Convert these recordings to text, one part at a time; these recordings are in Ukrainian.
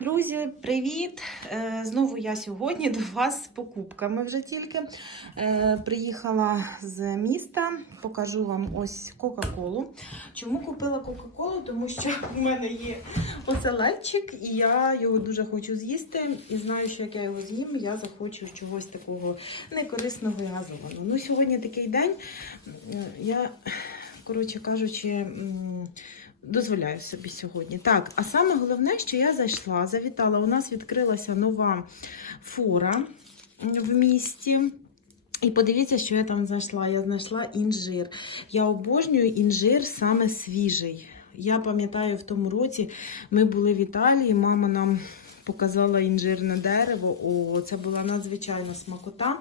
Друзі, привіт! Е, Знову я сьогодні до вас з покупками вже тільки. Е, Приїхала з міста, покажу вам ось Кока-Колу. Чому купила Кока-Колу? Тому що в мене є оселедчик, і я його дуже хочу з'їсти. І знаю, що як я його з'їм, я захочу чогось такого некорисного і газованого. Ну, сьогодні такий день. Е, Я, коротше кажучи, дозволяю собі сьогодні. Так, а саме головне, що я зайшла, завітала. У нас відкрилася нова фора в місті. І подивіться, що я там знайшла. Я знайшла інжир. Я обожнюю інжир саме свіжий. Я пам'ятаю, в тому році ми були в Італії, мама нам показала інжирне дерево. О, це була надзвичайна смакота.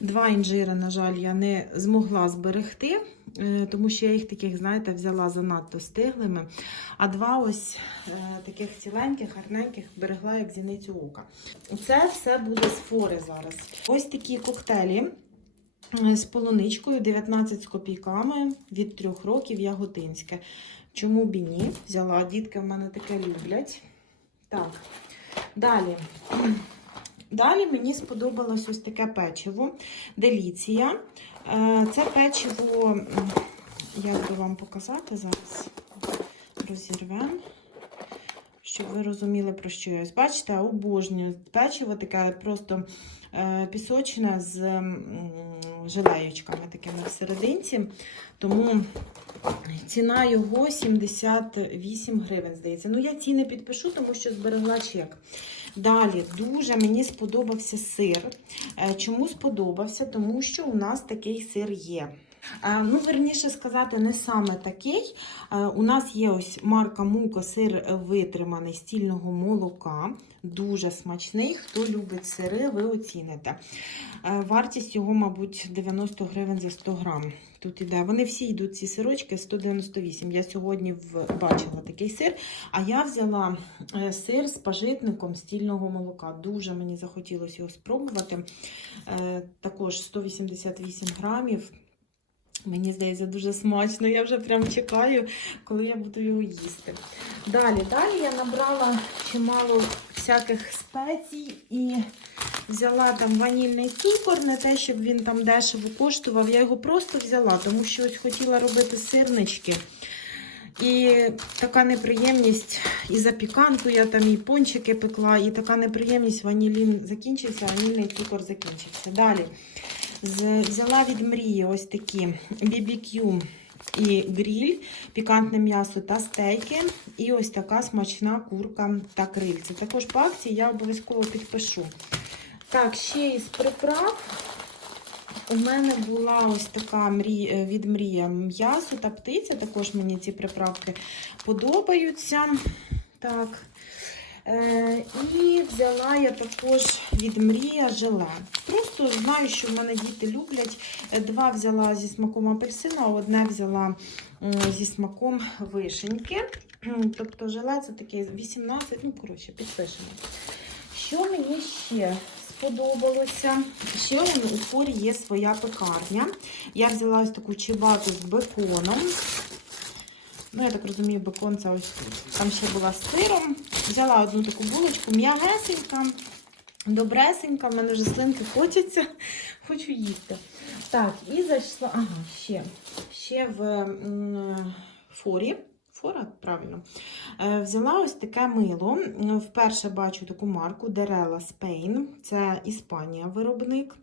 Два інжири, на жаль, я не змогла зберегти, е, тому що я їх таких, знаєте, взяла занадто стиглими. А два ось е, таких ціленьких, гарненьких берегла як зіницю ока. Це все буде з фори зараз. Ось такі коктейлі. е, З полуничкою 19 з копійками від 3 років яготинське. Чому б і ні? Взяла, дітки в мене таке люблять. Так, далі. Далі мені сподобалось ось таке печиво. Деліція. Е, Це печиво, як би вам показати зараз, розірвемо. Щоб ви розуміли, про що я. Бачите, обожнюю печиво таке просто е, пісочне з м, желеєчками такими всерединці. Тому ціна його 78 гривень, здається. Ну, я ціни підпишу, тому що зберегла чек. Далі дуже мені сподобався сир. Е, Чому сподобався? Тому що у нас такий сир є. Е, Ну, верніше сказати, не саме такий. Е, У нас є ось марка Мука сир витриманий стільного молока. Дуже смачний. Хто любить сири, ви оціните. Вартість його, мабуть, 90 гривень за 100 грам. Тут іде. Вони всі йдуть, ці сирочки 198. Я сьогодні бачила такий сир. А я взяла е, сир з пажитником стільного молока. Дуже мені захотілося його спробувати. Е, Також 188 грамів. Мені здається, дуже смачно. Я вже прям чекаю, коли я буду його їсти. Далі, далі я набрала чимало всяких спецій і взяла там ванільний цукор, не те, щоб він там дешево коштував. Я його просто взяла, тому що ось хотіла робити сирнички. І така неприємність, і запіканку я там, і пончики пекла, і така неприємність, ванілін закінчився, ванільний цукор закінчився. Далі взяла від мрії ось такі BBQ і гріль, пікантне м'ясо та стейки. І ось така смачна курка та крильця. Також по акції я обов'язково підпишу. Так, ще із приправ. У мене була ось така е, від мрія м'ясо та птиця. Також мені ці приправки подобаються. Так. Е, і взяла я також від мрія желе. Просто знаю, що в мене діти люблять. Е, Два взяла зі смаком апельсина, а одне взяла зі смаком вишеньки. Тобто желе це таке 18, ну, коротше, підпишемо. Що мені ще сподобалося? Ще у форі є своя пекарня. Я взяла ось таку чебату з беконом. Ну, я так розумію, бекон це ось тут. Там ще була з сиром. Взяла одну таку булочку, м'ягесенька, добресенька. В мене вже слинки хочеться, хочу їсти. Так, і зайшла. Ага, ще. Ще в м, форі. Фора, правильно. Е, Взяла ось таке мило. Вперше бачу таку марку Дерела Спейн, Це Іспанія виробник.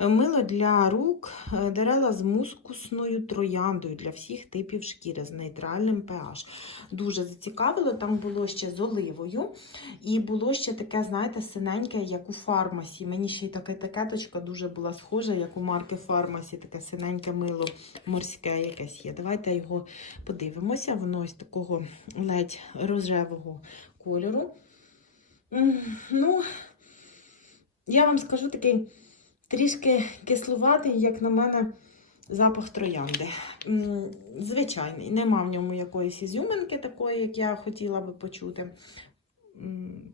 Мило для рук е, дерела з мускусною трояндою для всіх типів шкіри з нейтральним pH. Дуже зацікавило. Там було ще з оливою. І було ще таке, знаєте, синеньке, як у фармасі. Мені ще й така етикеточка дуже була схожа, як у марки фармасі, таке синеньке мило морське якесь є. Давайте його подивимося. Воно ось такого ледь рожевого кольору. Ну, я вам скажу такий трішки кислуватий, як на мене, запах троянди. Звичайний, нема в ньому якоїсь ізюминки такої, як я хотіла би почути.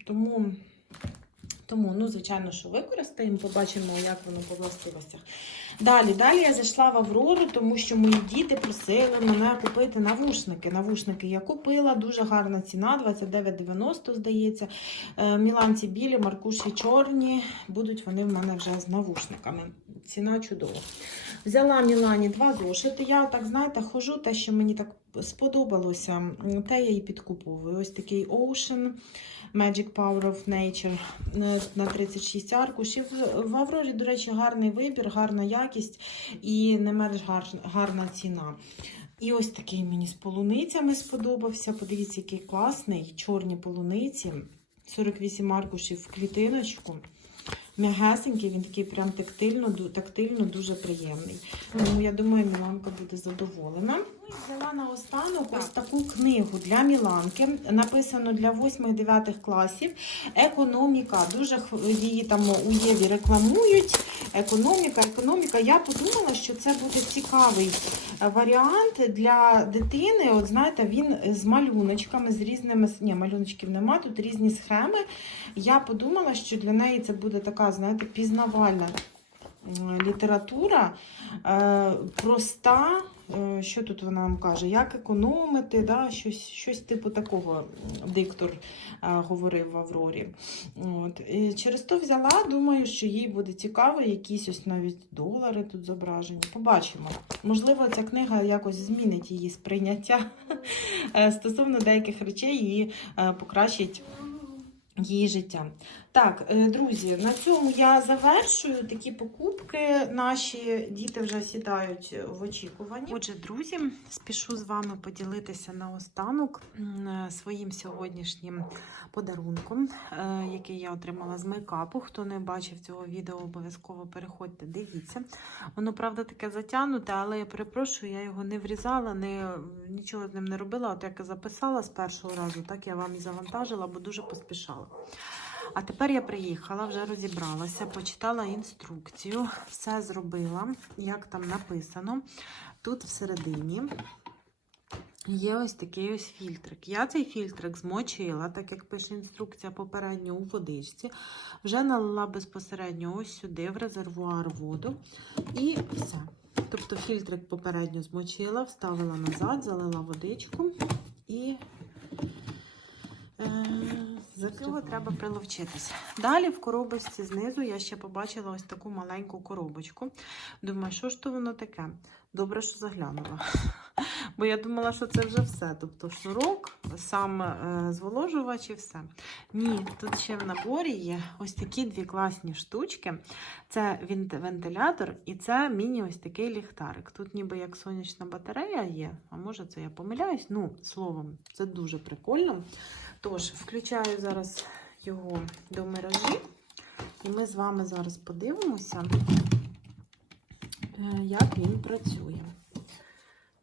Тому, Тому, ну, звичайно, що використаємо, побачимо, як воно по властивостях. Далі, далі я зайшла в Аврору, тому що мої діти просили мене купити навушники. Навушники я купила, дуже гарна ціна, 29,90, здається. Е, Міланці білі, маркуші чорні. Будуть вони в мене вже з навушниками. Ціна чудова. Взяла Мілані два зошити. Я так, знаєте, хожу, те, що мені так сподобалося, те я і підкуповую. Ось такий Ocean. Magic Power of Nature на 36 аркушів. В Аврорі, до речі, гарний вибір, гарна якість і не менш гар- гарна ціна. І ось такий мені з полуницями сподобався. Подивіться, який класний. Чорні полуниці. 48 аркушів в клітиночку. М'ягесенький, він такий прям тактильно, тактильно дуже приємний. Тому я думаю, Міланка буде задоволена. Взяла на останок ось таку книгу для Міланки. Написано для 8-9 класів. Економіка. Дуже її там у Єві рекламують. Економіка, економіка. Я подумала, що це буде цікавий е, варіант для дитини. От знаєте, він з малюночками, з різними ні, малюночків нема, тут різні схеми. Я подумала, що для неї це буде така, знаєте, пізнавальна література, е, проста. Е, Що тут вона нам каже? Як економити, да? щось, щось типу такого диктор е, говорив в Аврорі. От. І через то взяла, думаю, що їй буде цікаво, якісь ось навіть долари тут зображені. Побачимо. Можливо, ця книга якось змінить її сприйняття стосовно деяких речей і покращить її життя. Так, е, друзі, на цьому я завершую такі покупки. Наші діти вже сідають в очікуванні. Отже, друзі, спішу з вами поділитися наостанок е, своїм сьогоднішнім подарунком, е, який я отримала з мейкапу. Хто не бачив цього відео, обов'язково переходьте, дивіться. Воно, правда, таке затягнуте, але я перепрошую, я його не врізала, не, нічого з ним не робила. От як записала з першого разу, так я вам і завантажила, бо дуже поспішала. А тепер я приїхала, вже розібралася, почитала інструкцію, все зробила, як там написано. Тут всередині є ось такий ось фільтрик. Я цей фільтрик змочила, так як пише інструкція попередньо у водичці. Вже налила безпосередньо ось сюди, в резервуар воду. І все. Тобто фільтрик попередньо змочила, вставила назад, залила водичку і. Е, за цього треба приловчитися. Далі в коробочці знизу я ще побачила ось таку маленьку коробочку. Думаю, що ж то воно таке? Добре, що заглянула. Бо я думала, що це вже все. Тобто шнурок, сам е, зволожувач і все. Ні, тут ще в наборі є ось такі дві класні штучки. Це вентилятор і це міні-ось такий ліхтарик. Тут ніби як сонячна батарея є, а може це я помиляюсь. Ну, словом, це дуже прикольно. Тож, включаю зараз його до мережі, і ми з вами зараз подивимося, е, як він працює.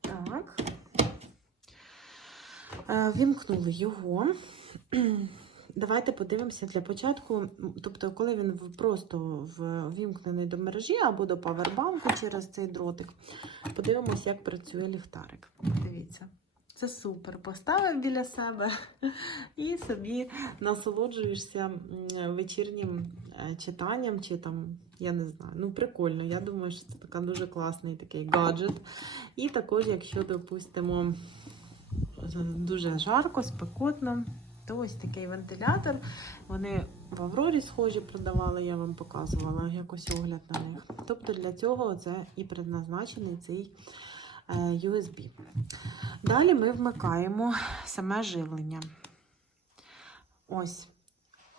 Так. Е, Вімкнули його. Давайте подивимося для початку. Тобто, коли він просто в- ввімкнений до мережі або до павербанку через цей дротик, подивимося, як працює ліхтарик. Дивіться. Це супер. Поставив біля себе і собі насолоджуєшся вечірнім е, читанням, чи там, я не знаю, ну прикольно. Я думаю, що це така дуже класний такий гаджет. І також, якщо, допустимо, дуже жарко, спекотно, то ось такий вентилятор. Вони в Аврорі схожі продавали, я вам показувала якось огляд на них. Тобто для цього це і предназначений цей е, USB. Далі ми вмикаємо саме живлення. Ось.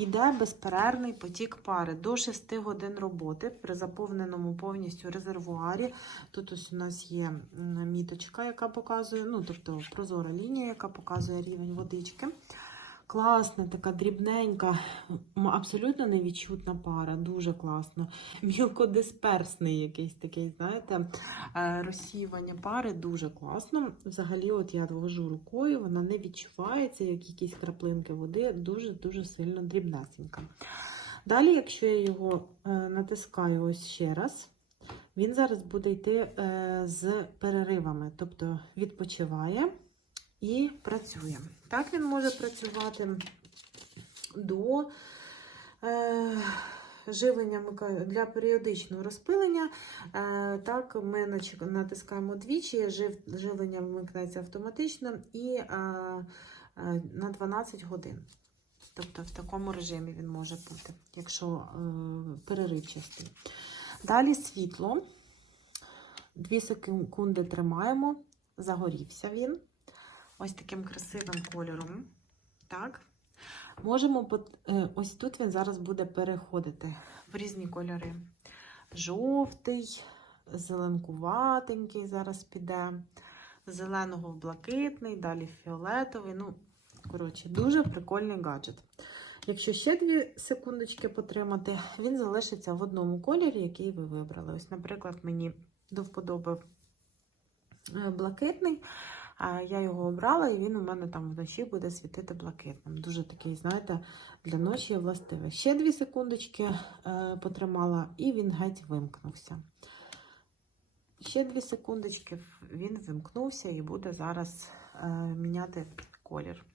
Іде безперервний потік пари до 6 годин роботи при заповненому повністю резервуарі. Тут ось у нас є міточка, яка показує, ну, тобто прозора лінія, яка показує рівень водички. Класна, така дрібненька, абсолютно невідчутна пара, дуже класно. Мілкодисперсний якийсь такий, знаєте, е, розсіювання пари дуже класно. Взагалі, от я ввожу рукою, вона не відчувається, як якісь краплинки води, дуже-дуже сильно дрібнесенька. Далі, якщо я його е, натискаю ось ще раз, він зараз буде йти е, з переривами, тобто відпочиває і працює. Так він може працювати до Е, Живлення для періодичного розпилення. Е, Так, ми натискаємо двічі, жив, живлення вмикнеться автоматично і е, е, на 12 годин. Тобто в такому режимі він може бути, якщо е, переривчастий. Далі світло. Дві секунди тримаємо, загорівся він. Ось таким красивим кольором. Так. Можемо, е, ось тут він зараз буде переходити в різні кольори. Жовтий, зеленкуватенький зараз піде, зеленого в блакитний, далі фіолетовий. Ну, коротше, дуже прикольний гаджет. Якщо ще 2 секундочки потримати, він залишиться в одному кольорі, який ви вибрали. Ось, наприклад, мені до вподоби е, блакитний. Я його обрала, і він у мене там вночі буде світити блакитним. Дуже такий, знаєте, для ночі властивий. Ще 2 секундочки е, потримала, і він геть вимкнувся. Ще 2 секундочки, він вимкнувся і буде зараз е, міняти колір.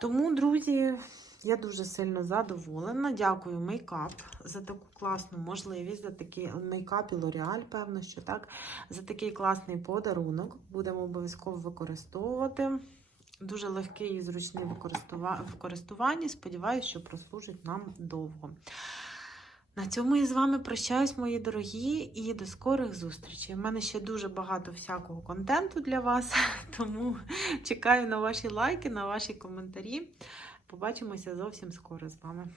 Тому, друзі, я дуже сильно задоволена. Дякую мейкап за таку класну можливість, за такий мейкап і L'Oreal, певно, що так. За такий класний подарунок. Будемо обов'язково використовувати. Дуже легкий і зручний в користуванні. Сподіваюсь, що прослужить нам довго. На цьому я з вами прощаюсь, мої дорогі, і до скорих зустрічей. У мене ще дуже багато всякого контенту для вас, тому чекаю на ваші лайки, на ваші коментарі. Побачимося зовсім скоро з вами.